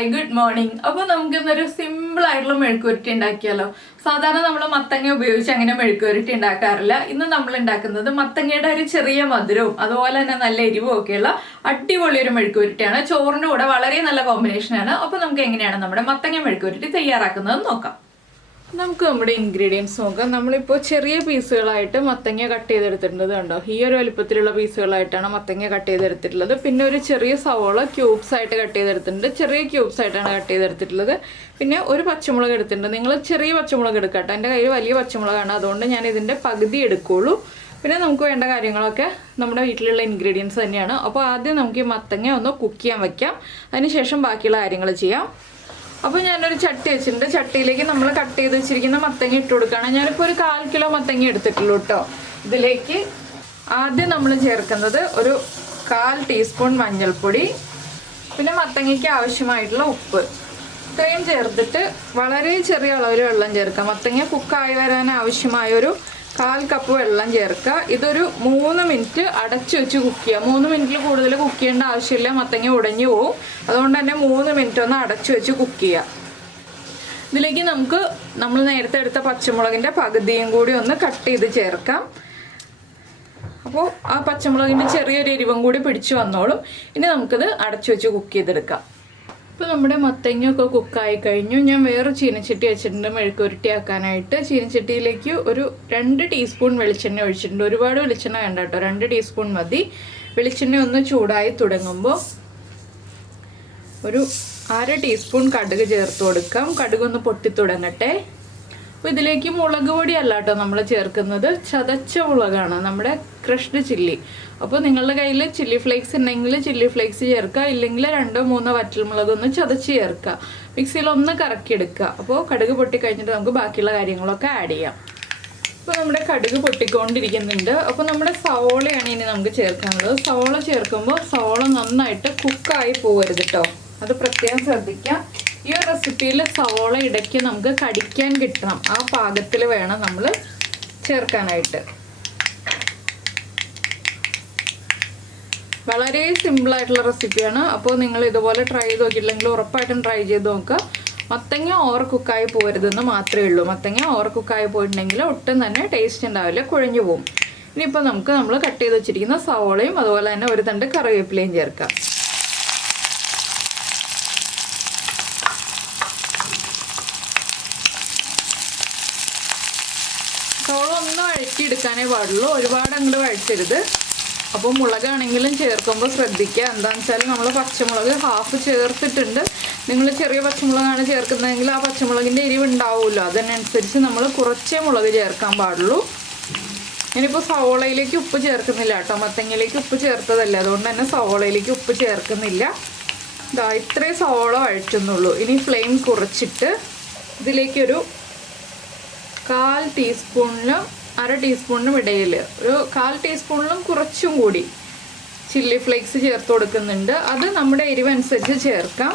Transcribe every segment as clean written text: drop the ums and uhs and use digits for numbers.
Hi, good morning. അപ്പോൾ നമുക്ക് ഇന്നൊരു സിമ്പിൾ ആയിട്ടുള്ള മെഴുക്കുവരട്ടി ഉണ്ടാക്കിയാലോ. സാധാരണ നമ്മൾ മത്തങ്ങ ഉപയോഗിച്ച് അങ്ങനെ മെഴുക്കുവരട്ടി ഉണ്ടാക്കാറില്ല. ഇന്ന് നമ്മൾ ഉണ്ടാക്കുന്നത് മത്തങ്ങയുടെ ഒരു ചെറിയ മധുരവും അതുപോലെ തന്നെ നല്ല എരിവും ഒക്കെയുള്ള അടിപൊളി ഒരു മെഴുക്കുവരട്ടിയാണ്. ചോറിൻ്റെ കൂടെ വളരെ നല്ല കോമ്പിനേഷനാണ്. അപ്പോൾ നമുക്ക് എങ്ങനെയാണ് നമ്മുടെ മത്തങ്ങ മെഴുക്കുവരട്ടി തയ്യാറാക്കുന്നത് നോക്കാം. നമുക്ക് നമ്മുടെ ഇൻഗ്രീഡിയൻസ് നോക്കാം. നമ്മളിപ്പോൾ ചെറിയ പീസുകളായിട്ട് മത്തങ്ങ കട്ട് ചെയ്തെടുത്തിട്ടുണ്ട്. കണ്ടോ, ഈ ഒരു വലുപ്പത്തിലുള്ള പീസുകളായിട്ടാണ് മത്തങ്ങ കട്ട് ചെയ്തെടുത്തിട്ടുള്ളത്. പിന്നെ ഒരു ചെറിയ സവോള ക്യൂബ്സ് ആയിട്ട് കട്ട് ചെയ്തെടുത്തിട്ടുണ്ട്. ചെറിയ ക്യൂബ്സ് ആയിട്ടാണ് കട്ട് ചെയ്തെടുത്തിട്ടുള്ളത്. പിന്നെ ഒരു പച്ചമുളക് എടുത്തിട്ടുണ്ട്. നിങ്ങൾ ചെറിയ പച്ചമുളക് എടുക്കട്ടെ, എൻ്റെ കയ്യിൽ വലിയ പച്ചമുളകാണ്, അതുകൊണ്ട് ഞാൻ ഇതിൻ്റെ പകുതി എടുക്കുള്ളൂ. പിന്നെ നമുക്ക് വേണ്ട കാര്യങ്ങളൊക്കെ നമ്മുടെ വീട്ടിലുള്ള ഇൻഗ്രീഡിയൻസ് തന്നെയാണ്. അപ്പോൾ ആദ്യം നമുക്ക് ഈ മത്തങ്ങ ഒന്ന് കുക്ക് ചെയ്യാൻ വയ്ക്കാം, അതിനുശേഷം ബാക്കിയുള്ള കാര്യങ്ങൾ ചെയ്യാം. അപ്പോൾ ഞാനൊരു ചട്ടി വെച്ചിട്ടുണ്ട്. ചട്ടിയിലേക്ക് നമ്മൾ കട്ട് ചെയ്ത് വെച്ചിരിക്കുന്ന മത്തങ്ങ ഇട്ട് കൊടുക്കുകയാണ്. ഞാനിപ്പോൾ ഒരു 1/4 കിലോ മത്തങ്ങ എടുത്തിട്ടുള്ളൂ കേട്ടോ. ഇതിലേക്ക് ആദ്യം നമ്മൾ ചേർക്കുന്നത് ഒരു 1/4 ടീസ്പൂൺ മഞ്ഞൾപ്പൊടി, പിന്നെ മത്തങ്ങയ്ക്ക് ആവശ്യമായിട്ടുള്ള ഉപ്പ്, ഇത്രയും ചേർത്തിട്ട് വളരെ ചെറിയ അളവിൽ വെള്ളം ചേർക്കുക. മത്തങ്ങ കുക്കായി വരാൻ ആവശ്യമായൊരു 1/4 കപ്പ് വെള്ളം ചേർക്കുക. ഇതൊരു 3 മിനിറ്റ് അടച്ചു വെച്ച് കുക്ക് ചെയ്യുക. 3 മിനിറ്റിൽ കൂടുതൽ കുക്ക് ചെയ്യേണ്ട ആവശ്യമില്ല, മത്തങ്ങ ഉടഞ്ഞു പോവും. അതുകൊണ്ട് തന്നെ 3 മിനിറ്റ് ഒന്ന് അടച്ചു വെച്ച് കുക്ക് ചെയ്യുക. ഇതിലേക്ക് നമ്മൾ നേരത്തെ എടുത്ത പച്ചമുളകിൻ്റെ പകുതിയും കൂടി ഒന്ന് കട്ട് ചെയ്ത് ചേർക്കാം. അപ്പോൾ ആ പച്ചമുളകിൻ്റെ ചെറിയൊരു എരിവും കൂടി പിടിച്ചു വന്നോളും. ഇനി നമുക്കിത് അടച്ചു വെച്ച് കുക്ക് ചെയ്തെടുക്കാം. ഇപ്പോൾ നമ്മുടെ മത്തങ്ങയൊക്കെ കുക്കായി കഴിഞ്ഞു. ഞാൻ വേറെ ചീനച്ചട്ടി വെച്ചിട്ടുണ്ട് മെഴുക്കുവരട്ടി ആക്കാനായിട്ട്. ചീനച്ചട്ടിയിലേക്ക് ഒരു 2 ടീസ്പൂൺ വെളിച്ചെണ്ണ ഒഴിച്ചിട്ടുണ്ട്. ഒരുപാട് വെളിച്ചെണ്ണ വേണ്ട കേട്ടോ, 2 ടീസ്പൂൺ മതി. വെളിച്ചെണ്ണ ഒന്ന് ചൂടായി തുടങ്ങുമ്പോൾ ഒരു 1/2 ടീസ്പൂൺ കടുക് ചേർത്ത് കൊടുക്കാം. കടുക് ഒന്ന് പൊട്ടി തുടങ്ങട്ടെ. അപ്പോൾ ഇതിലേക്ക് മുളക് പൊടി അല്ല കേട്ടോ നമ്മൾ ചേർക്കുന്നത്, ചതച്ച മുളകാണ്, നമ്മുടെ ക്രഷ്ഡ് ചില്ലി. അപ്പോൾ നിങ്ങളുടെ കയ്യിൽ ചില്ലി ഫ്ലേക്സ് ഉണ്ടെങ്കിൽ ചില്ലി ഫ്ലേക്സ് ചേർക്കുക, ഇല്ലെങ്കിൽ 2-3 വറ്റൽമുളക് ഒന്ന് ചതച്ച് ചേർക്കുക. മിക്സിയിൽ ഒന്ന് കറക്കിയെടുക്കുക. അപ്പോൾ കടുക് പൊട്ടിക്കഴിഞ്ഞിട്ട് നമുക്ക് ബാക്കിയുള്ള കാര്യങ്ങളൊക്കെ ആഡ് ചെയ്യാം. ഇപ്പോൾ നമ്മുടെ കടുക് പൊട്ടിക്കൊണ്ടിരിക്കുന്നുണ്ട്. അപ്പോൾ നമ്മുടെ സവോളയാണ് ഇനി നമുക്ക് ചേർക്കാനുള്ളത്. സവോള ചേർക്കുമ്പോൾ സവോള നന്നായിട്ട് കുക്കായി പോകരുത് കേട്ടോ, അത് പ്രത്യേകം ശ്രദ്ധിക്കാം. ഈ ഒരു റെസിപ്പിയിൽ സവോള ഇടയ്ക്ക് നമുക്ക് കടിക്കാൻ കിട്ടണം, ആ പാകത്തിൽ വേണം നമ്മൾ ചേർക്കാനായിട്ട്. വളരെ സിമ്പിളായിട്ടുള്ള റെസിപ്പിയാണ്. അപ്പോൾ നിങ്ങൾ ഇതുപോലെ ട്രൈ ചെയ്ത് നോക്കിയില്ലെങ്കിൽ ഉറപ്പായിട്ടും ട്രൈ ചെയ്ത് നോക്കുക. മത്തങ്ങ ഓവർ കുക്കായി പോകരുതെന്ന് മാത്രമേ ഉള്ളൂ. മത്തങ്ങ ഓവർ കുക്കായി പോയിട്ടുണ്ടെങ്കിൽ ഒട്ടും തന്നെ ടേസ്റ്റ് ഉണ്ടാവില്ല, കുഴഞ്ഞു പോകും. ഇനിയിപ്പോൾ നമ്മൾ കട്ട് ചെയ്ത് വെച്ചിരിക്കുന്ന സവോളയും അതുപോലെ തന്നെ ഒരു തണ്ട് കറിവേപ്പിലയും ചേർക്കാം. സവോള ഒന്ന് വഴറ്റിയെടുക്കാനേ പാടുള്ളൂ, ഒരുപാട് അങ്ങോട്ട് വഴറ്റരുത്. അപ്പോൾ മുളകാണെങ്കിലും ചേർക്കുമ്പോൾ ശ്രദ്ധിക്കുക. എന്താണെന്ന് വെച്ചാൽ നമ്മൾ പച്ചമുളക് ഹാഫ് ചേർത്തിട്ടുണ്ട്. നിങ്ങൾ ചെറിയ പച്ചമുളകാണ് ചേർക്കുന്നതെങ്കിൽ ആ പച്ചമുളകിൻ്റെ എരിവ് ഉണ്ടാവുമല്ലോ, അതിനനുസരിച്ച് നമ്മൾ കുറച്ചേ മുളക് ചേർക്കാൻ പാടുള്ളൂ. ഞാനിപ്പോൾ സവോളയിലേക്ക് ഉപ്പ് ചേർക്കുന്നില്ല കേട്ടോ, മത്തങ്ങയിലേക്ക് ഉപ്പ് ചേർത്തതല്ല, അതുകൊണ്ട് തന്നെ സവോളയിലേക്ക് ഉപ്പ് ചേർക്കുന്നില്ല. ഇത്രയും സവോള വഴറ്റുന്നുള്ളൂ. ഇനി ഫ്ലെയിം കുറച്ചിട്ട് ഇതിലേക്കൊരു 1/4 ടീസ്പൂണിനും 1/2 ടീസ്പൂണിനും ഇടയിൽ ഒരു 1/4 ടീസ്പൂണിലും കുറച്ചും കൂടി ചില്ലി ഫ്ലേക്സ് ചേർത്ത് കൊടുക്കുന്നുണ്ട്. അത് നമ്മുടെ എരിവനുസരിച്ച് ചേർക്കാം.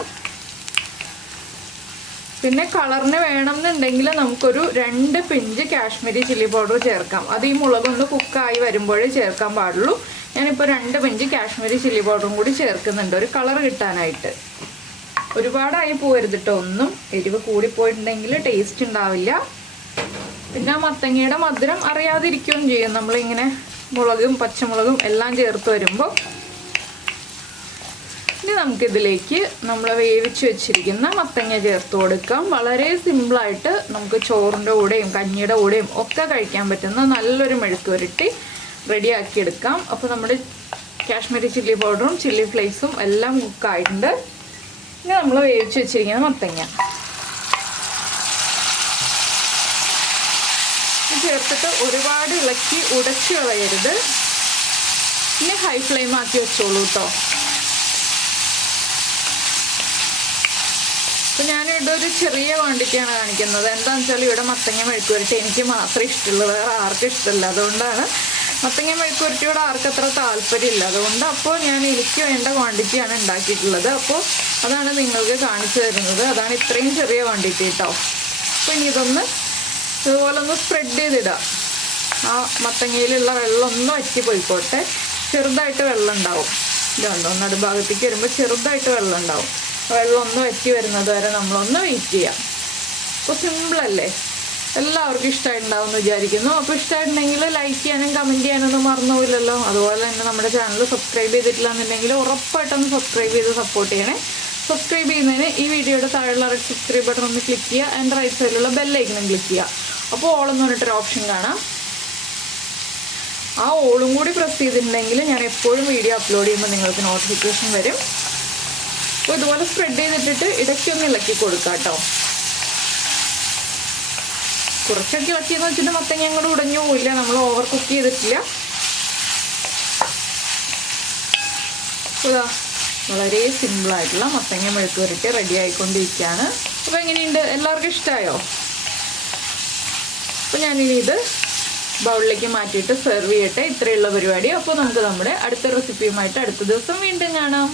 പിന്നെ കളറിന് വേണമെന്നുണ്ടെങ്കിൽ നമുക്കൊരു 2 പിഞ്ച് കാശ്മീരി ചില്ലി പൗഡർ ചേർക്കാം. അത് ഈ മുളകൊന്ന് കുക്കായി വരുമ്പോഴേ ചേർക്കാൻ പാടുള്ളൂ. ഞാനിപ്പോൾ 2 പിഞ്ച് കാശ്മീരി ചില്ലി പൗഡറും കൂടി ചേർക്കുന്നുണ്ട്, ഒരു കളർ കിട്ടാനായിട്ട്. ഒരുപാടായി പോകരുത് കേട്ടോ, ഒന്നും എരിവ് കൂടിപ്പോയിട്ടുണ്ടെങ്കിൽ ടേസ്റ്റ് ഉണ്ടാവില്ല. പിന്നെ മത്തങ്ങയുടെ മധുരം അറിയാതിരിക്കുകയും ചെയ്യും നമ്മളിങ്ങനെ മുളകും പച്ചമുളകും എല്ലാം ചേർത്ത് വരുമ്പോൾ. ഇനി നമുക്കിതിലേക്ക് നമ്മൾ വേവിച്ച് വെച്ചിരിക്കുന്ന മത്തങ്ങ ചേർത്ത് കൊടുക്കാം. വളരെ സിമ്പിളായിട്ട് നമുക്ക് ചോറിൻ്റെ കൂടെയും കഞ്ഞിയുടെ കൂടെയും ഒക്കെ കഴിക്കാൻ പറ്റുന്ന നല്ലൊരു മെഴുക്കുവരട്ടി റെഡിയാക്കിയെടുക്കാം. അപ്പോൾ നമ്മുടെ കാശ്മീരി ചില്ലി പൗഡറും ചില്ലി ഫ്ലേക്സും എല്ലാം കുക്കായിട്ടുണ്ട്. ഇനി നമ്മൾ വേവിച്ച് വെച്ചിരിക്കുന്ന മത്തങ്ങ ചേർത്തിട്ട് ഒരുപാട് ഇളക്കി ഉടച്ചു കളയരുത്. ഇനി ഹൈ ഫ്ലെയിം ആക്കി വെച്ചോളൂ കേട്ടോ. അപ്പോൾ ഞാനിവിടെ ഒരു ചെറിയ ക്വാണ്ടിറ്റിയാണ് കാണിക്കുന്നത്. എന്താണെന്ന് വെച്ചാൽ ഇവിടെ മത്തങ്ങ മെഴുക്കുവരട്ടി എനിക്ക് മാത്രമേ ഇഷ്ടമുള്ളൂ, വേറെ ആർക്കും ഇഷ്ടമില്ല. അതുകൊണ്ടാണ് മത്തങ്ങ മെഴുക്കുവരട്ടിയോട് ആർക്കും അത്ര താല്പര്യമില്ല. അതുകൊണ്ട് അപ്പോൾ ഞാൻ എനിക്ക് വേണ്ട ക്വാണ്ടിറ്റിയാണ് ഉണ്ടാക്കിയിട്ടുള്ളത്. അപ്പോൾ അതാണ് നിങ്ങൾക്ക് കാണിച്ചു തരുന്നത്. അതാണ് ഇത്രയും ചെറിയ ക്വാണ്ടിറ്റി കേട്ടോ. അപ്പോൾ ഇനി ഇതൊന്ന് ഇതുപോലെ ഒന്ന് സ്പ്രെഡ് ചെയ്തിടുക. ആ മത്തങ്ങയിലുള്ള വെള്ളം ഒന്ന് വറ്റി പോയിക്കോട്ടെ. ചെറുതായിട്ട് വെള്ളം ഉണ്ടാവും, ഇതുണ്ടോ, നടുഭാഗത്തേക്ക് വരുമ്പോൾ ചെറുതായിട്ട് വെള്ളം ഉണ്ടാവും. വെള്ളം ഒന്ന് വറ്റി വരുന്നത് വരെ നമ്മളൊന്ന് വെയിറ്റ് ചെയ്യാം. അപ്പോൾ സിമ്പിളല്ലേ, എല്ലാവർക്കും ഇഷ്ടമായിട്ടുണ്ടാവുമെന്ന് വിചാരിക്കുന്നു. അപ്പോൾ ഇഷ്ടമായിട്ടുണ്ടെങ്കിൽ ലൈക്ക് ചെയ്യാനും കമൻറ്റ് ചെയ്യാനൊന്നും മറന്നുപോയില്ലല്ലോ. അതുപോലെ തന്നെ നമ്മുടെ ചാനൽ സബ്സ്ക്രൈബ് ചെയ്തിട്ടില്ല എന്നുണ്ടെങ്കിൽ ഉറപ്പായിട്ടൊന്ന് സബ്സ്ക്രൈബ് ചെയ്ത് സപ്പോർട്ട് ചെയ്യണേ. സബ്സ്ക്രൈബ് ചെയ്യുന്നതിന് ഈ വീഡിയോയുടെ താഴെയുള്ള റെഡ് സബ്സ്ക്രൈബ് ബട്ടൺ ഒന്ന് ക്ലിക്ക് ചെയ്യുക, ആൻഡ് റൈറ്റ് സൈഡിലുള്ള ബെല്ലൈക്കനും ക്ലിക്ക് ചെയ്യുക. അപ്പോൾ ഓളെന്ന് പറഞ്ഞിട്ടൊരു ഓപ്ഷൻ കാണാം. ആ ഓളും കൂടി പ്രസ് ചെയ്തിട്ടുണ്ടെങ്കിൽ ഞാൻ എപ്പോഴും വീഡിയോ അപ്ലോഡ് ചെയ്യുമ്പോൾ നിങ്ങൾക്ക് നോട്ടിഫിക്കേഷൻ വരും. അപ്പോൾ ഇതുപോലെ സ്പ്രെഡ് ചെയ്തിട്ടിട്ട് ഇടയ്ക്കൊന്ന് ഇളക്കി കൊടുക്കാം കേട്ടോ. കുറച്ചൊക്കെ ഇളക്കിയെന്ന് വെച്ചിട്ട് മത്തങ്ങ അങ്ങോട്ട് ഉടഞ്ഞു പോയില്ല, നമ്മൾ ഓവർ കുക്ക് ചെയ്തിട്ടില്ല. വളരെ സിമ്പിളായിട്ടുള്ള മത്തങ്ങ മെഴുക്ക് പുരട്ടി റെഡി ആയിക്കൊണ്ടിരിക്കുകയാണ്. അപ്പോൾ എങ്ങനെയുണ്ട്, എല്ലാവർക്കും ഇഷ്ടമായോ? അപ്പോൾ ഞാനിനി ഇത് ബൗളിലേക്ക് മാറ്റിയിട്ട് സെർവ് ചെയ്യട്ടെ. ഇത്രയുള്ള പരിപാടി. അപ്പോൾ നമുക്ക് നമ്മുടെ അടുത്ത റെസിപ്പിയുമായിട്ട് അടുത്ത ദിവസം വീണ്ടും കാണാം.